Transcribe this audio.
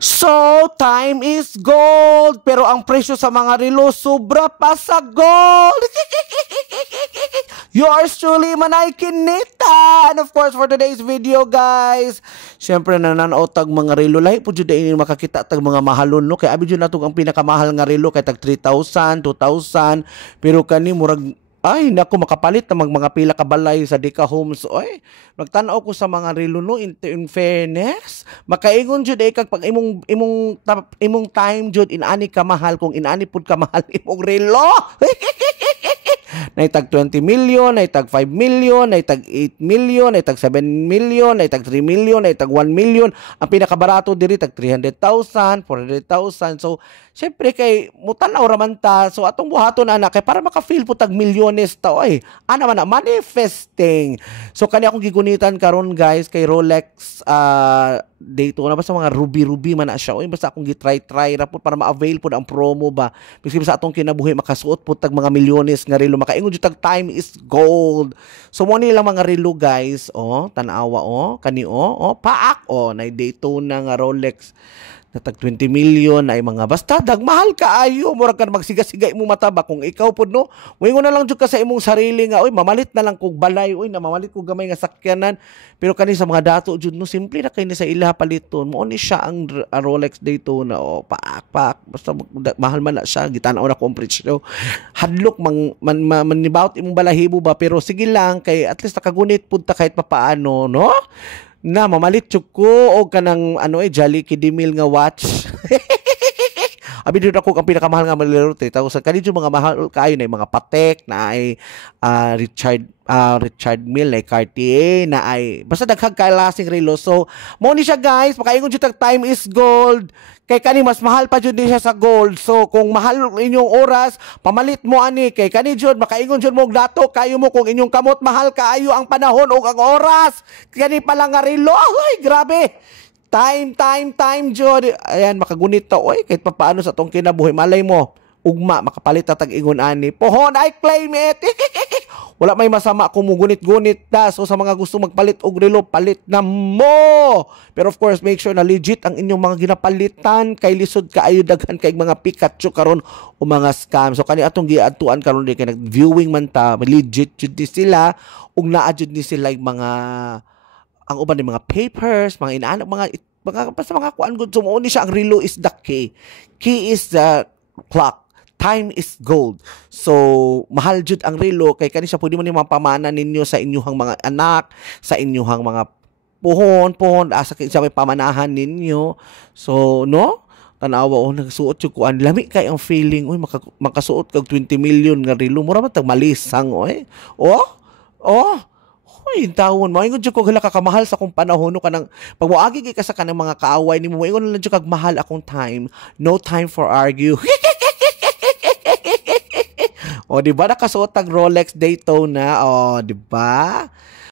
So, time is gold, pero ang presyo sa mga relo sobra pa sa gold. Yours truly, Manay Kinita. And of course, for today's video, guys, syempre nananaot tag mga relo. Lahi po dyan ini makakita tag mga mahalon, no? Kaya abi dyan natong ang pinakamahal nga relo, kay tag 3,000, 2,000. Pero kani, murag, ay, naku, makapalit na mga pila kabalay sa Deka Homes. Oy, magtanaw ko sa mga relo, no? In fairness, makaingon jud kag pag imong time jud inani ka mahal, kung inani pud ka mahal imong relo. Naitag 20 million, naitag 5 million, naitag 8 million, naitag 7 million, naitag 3 million, naitag 1 million. Ang pinakabarato diri tag 300,000, 400,000. So, syempre kay mutanaw raman ta. So, atong buhaton ana kay para maka-feel po tag milyones ta oy. Ana man na manifesting. So, kani akong gigunitan karon guys kay Rolex Daytona, basta mga ruby man na siya. Oy, basta akong gitry ra po para ma-avail po ang promo ba. Bisig sa atong kinabuhi makasuot po tag mga milyones nga relo, makaingon jud tag time is gold. So mo ni lang mga relo guys, oh, tanawa oh, kani oh, paak oh, na Daytona nga Rolex na tag 20 million ay mga basta dagmahal kaayo, mura ka magsiga-siga imong mata ba kung ikaw pud no. Moingon na lang jud ka sa imong sarili nga oy mamalit na lang kog balay, oy na mamalit kog gamay nga sakyanan. Pero kani sa mga dato jud no, simple na kay ni sa ila paliton. Mo ni siya ang Rolex Daytona o paak basta mahal man na siya, gitanaw na ko ang presyo. Hadlok manibawt imong balahibo ba, pero sige lang kay at least nakagunit pud ta kahit papaano no. Na mamalit ko og kanang Jolly Kidimil nga watch. Abi dito ako ang pinakamahal nga malero 3,000. Kani yung mga mahal kayo na mga Patek na ay Richard Mille na Cartier na ay basta daghang kalasing relo. So mo ni siya guys, makaingon jud tag time is gold. Kay kani mas mahal pa jud ni siya sa gold. So kung mahal inyong oras, pamalit mo ani kay kani jud makaingon jud mo og dato kayo mo kung inyong kamot mahal kaayo ang panahon o ang oras. Kani pala nga relo. Ay, grabe. Time jud. Ayan, makagunit to. Oy, kahit papaano sa tong kinabuhi, malay mo, ugma, makapalit na tag-ingon ani. Pohon, I claim it. Wala may masama kung mugunit-gunit da. So, sa mga gusto magpalit og relo, palit na mo. Pero of course, make sure na legit ang inyong mga ginapalitan. Kay lisod ka ayo daghan kay mga Pikachu karon o mga scam. So, kani atong giadtuan karon di kay nag-viewing man ta, legit jud di sila. Ug naa jud ni sila mga ang uban ng mga papers, mga inaanak, basta mga kuan good. So, ni siya ang relo is the key. Key is the clock. Time is gold. So, mahal jud ang relo kay kani siya pwede mo ni mapamana ninyo sa inyong mga anak, sa inyong mga puhon, asa sa may pamanahan ninyo. So, no? Tanawa nagsuot jud kuan lami kay ang feeling oy makasuot kag 20 million nga relo. Mura man tag malisang oy. Oh. Hoy, tawon mo ingon jud ko hala kakamahal sa kung panahon no kanang pag moagi ka sa kanang mga kaaway nimo ingon lang jud kag mahal akong time. No time for argue. O, di ba nakasuot ang Rolex Daytona? O, di ba?